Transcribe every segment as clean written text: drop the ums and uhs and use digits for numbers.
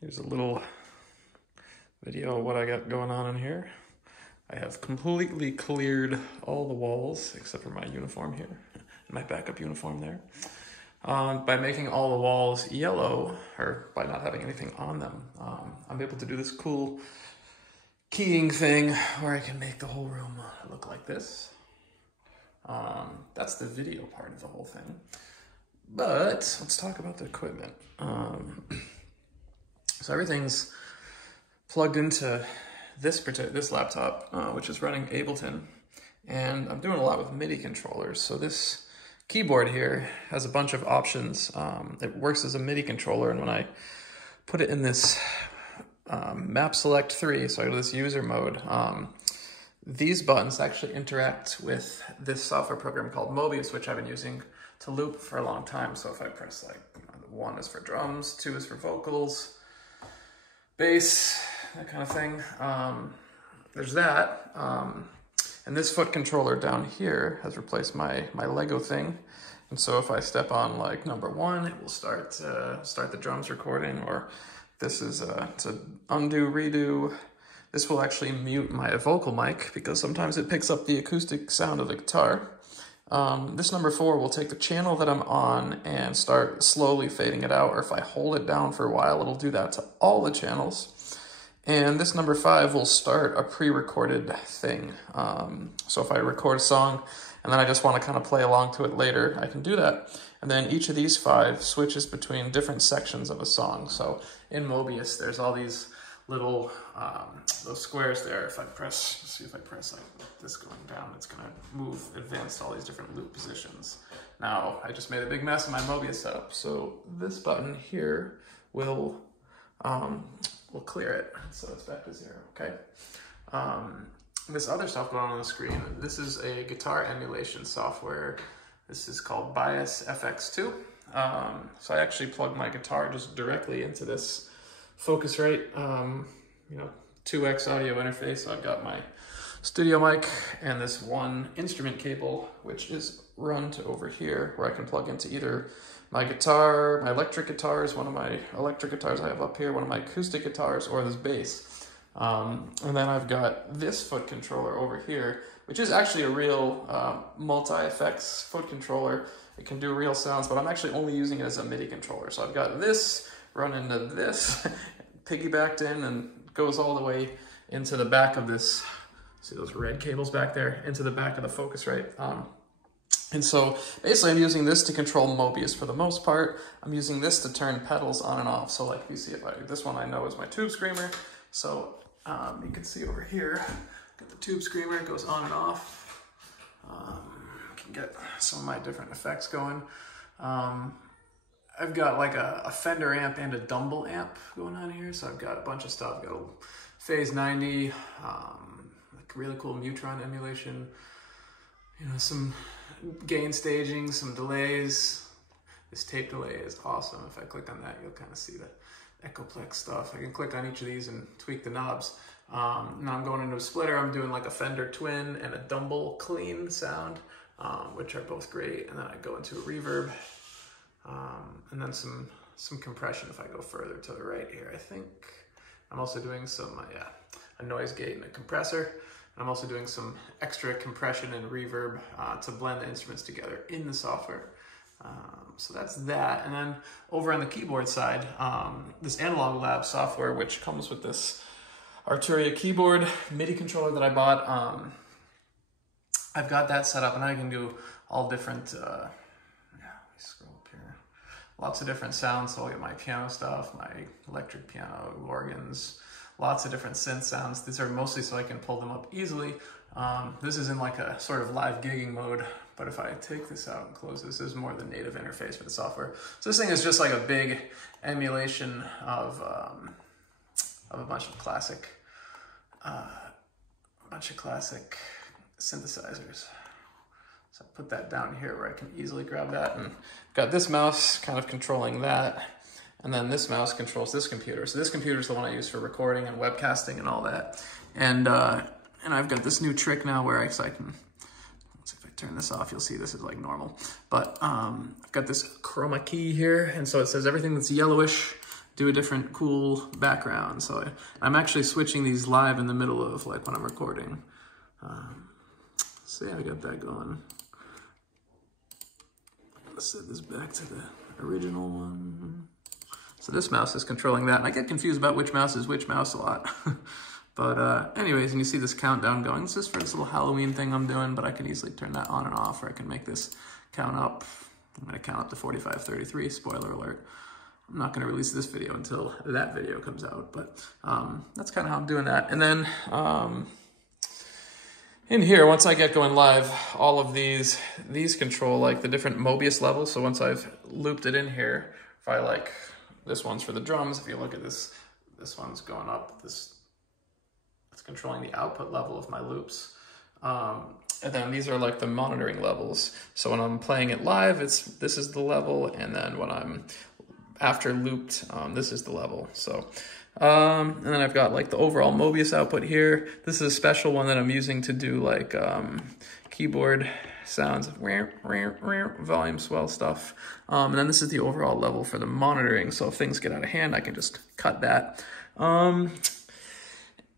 Here's a little video of what I got going on in here. I have completely cleared all the walls except for my uniform here, my backup uniform there. By making all the walls yellow, or by not having anything on them, I'm able to do this cool keying thing where I can make the whole room look like this. That's the video part of the whole thing. But let's talk about the equipment. So everything's plugged into this laptop, which is running Ableton, and I'm doing a lot with MIDI controllers. So this keyboard here has a bunch of options. It works as a MIDI controller, and when I put it in this map select 3, so I go to this user mode, these buttons actually interact with this software program called Mobius, which I've been using to loop for a long time. So if I press like, 1 is for drums, 2 is for vocals, bass, that kind of thing. There's that. And this foot controller down here has replaced my Lego thing. And so if I step on like number 1, it will start the drums recording, or this is to undo, redo. This will actually mute my vocal mic because sometimes it picks up the acoustic sound of the guitar. This number 4 will take the channel that I'm on and start slowly fading it out, or if I hold it down for a while, it'll do that to all the channels. And this number 5 will start a pre-recorded thing. So if I record a song and then I just want to kind of play along to it later, I can do that. And then each of these 5 switches between different sections of a song. So in Mobius, there's all these little those squares there. If I press, see if I press like this going down, it's gonna advance to all these different loop positions. Now, I just made a big mess in my Mobius setup. So this button here will clear it. So it's back to 0, okay? This other stuff going on the screen, this is a guitar emulation software. This is called Bias FX2. So I actually plug my guitar just directly into this Focusrite, 2x audio interface. So I've got my studio mic and this one instrument cable, which is run to over here, where I can plug into either my guitar, my electric guitars, one of my electric guitars I have up here, one of my acoustic guitars, or this bass. And then I've got this foot controller over here, which is actually a real multi-effects foot controller. It can do real sounds, but I'm actually only using it as a MIDI controller. So I've got this run into this, piggybacked in, and goes all the way into the back of this. See those red cables back there? Into the back of the Focusrite. And so basically I'm using this to control Mobius for the most part. I'm using this to turn pedals on and off. So like you see, this one I know is my Tube Screamer. So you can see over here, got the Tube Screamer, it goes on and off. Can get some of my different effects going. I've got like a Fender amp and a Dumble amp going on here. So I've got a bunch of stuff. I've got a Phase 90, like really cool Mutron emulation, some gain staging, some delays. This tape delay is awesome. If I click on that, you'll kind of see the Echoplex stuff. I can click on each of these and tweak the knobs. Now I'm going into a splitter. I'm doing like a Fender Twin and a Dumble Clean sound, which are both great. And then I go into a reverb, and then some compression if I go further to the right here. I think I'm also doing a noise gate and a compressor. I'm also doing some extra compression and reverb to blend the instruments together in the software. So that's that. And then over on the keyboard side, this Analog Lab software, which comes with this Arturia keyboard MIDI controller that I bought, I've got that set up, and I can do all different, let me scroll up here, lots of different sounds. So I'll get my piano stuff, my electric piano, organs, lots of different synth sounds. These are mostly so I can pull them up easily. This is in like a sort of live gigging mode, but if I take this out and close this is more the native interface for the software. So this thing is just like a big emulation of a bunch of classic synthesizers. So I put that down here where I can easily grab that, and got this mouse kind of controlling that. And then this mouse controls this computer. So this computer is the one I use for recording and webcasting and all that. And I've got this new trick now where if I turn this off, you'll see this is like normal. But I've got this chroma key here, and so it says everything that's yellowish do a different cool background. So I'm actually switching these live in the middle of like when I'm recording. So yeah, I got that going. Let's set this back to the original one. So this mouse is controlling that, and I get confused about which mouse is which mouse a lot. But anyways, and you see this countdown going. This is for this little Halloween thing I'm doing, but I can easily turn that on and off, or I can make this count up. I'm gonna count up to 45:33, spoiler alert. I'm not gonna release this video until that video comes out, but that's kind of how I'm doing that. And then in here, once I get going live, all of these control like the different Mobius levels. So once I've looped it in here, if I like, this one's for the drums. If you look at this one's going up. It's controlling the output level of my loops. And then these are like the monitoring levels. So when I'm playing it live, this is the level, and then when I'm after looped, this is the level. So, and then I've got like the overall Mobius output here. This is a special one that I'm using to do like keyboard sounds, volume swell stuff. And then this is the overall level for the monitoring. So if things get out of hand, I can just cut that.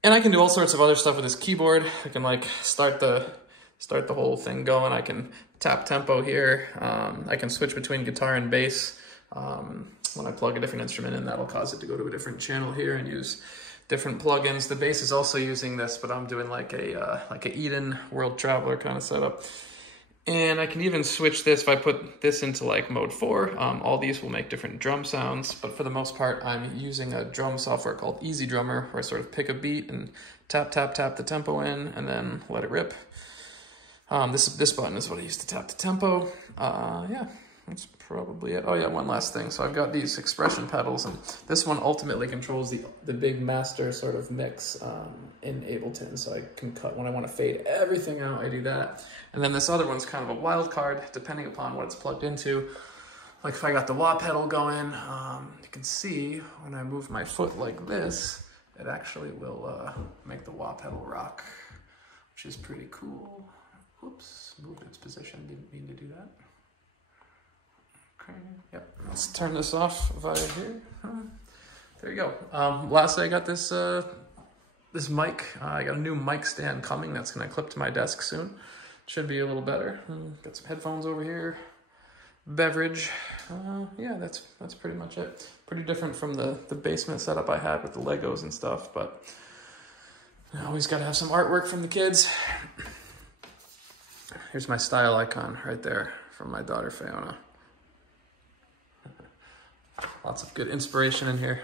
And I can do all sorts of other stuff with this keyboard. I can like start the whole thing going. I can tap tempo here. I can switch between guitar and bass. When I plug a different instrument in, that'll cause it to go to a different channel here and use different plugins. The bass is also using this, but I'm doing like a Eden World Traveler kind of setup. And I can even switch this if I put this into like mode 4. All these will make different drum sounds, but for the most part, I'm using a drum software called Easy Drummer, where I sort of pick a beat and tap, tap, tap the tempo in, and then let it rip. This button is what I use to tap the tempo. Yeah, that's probably it. Oh yeah, one last thing. So I've got these expression pedals, and this one ultimately controls the big master sort of mix in Ableton. So I can cut when I want to fade everything out, I do that. And then this other one's kind of a wild card, depending upon what it's plugged into. Like if I got the wah pedal going, you can see when I move my foot like this, it actually will make the wah pedal rock, which is pretty cool. Whoops, moved its position, didn't mean to do that. Okay, yep, let's turn this off via here. There you go. Lastly, I got this mic. I got a new mic stand coming that's gonna clip to my desk soon. Should be a little better. Got some headphones over here. Beverage. Yeah, that's pretty much it. Pretty different from the basement setup I had with the Legos and stuff, but I always gotta have some artwork from the kids. Here's my style icon right there from my daughter, Fiona. Lots of good inspiration in here.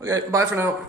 Okay, bye for now.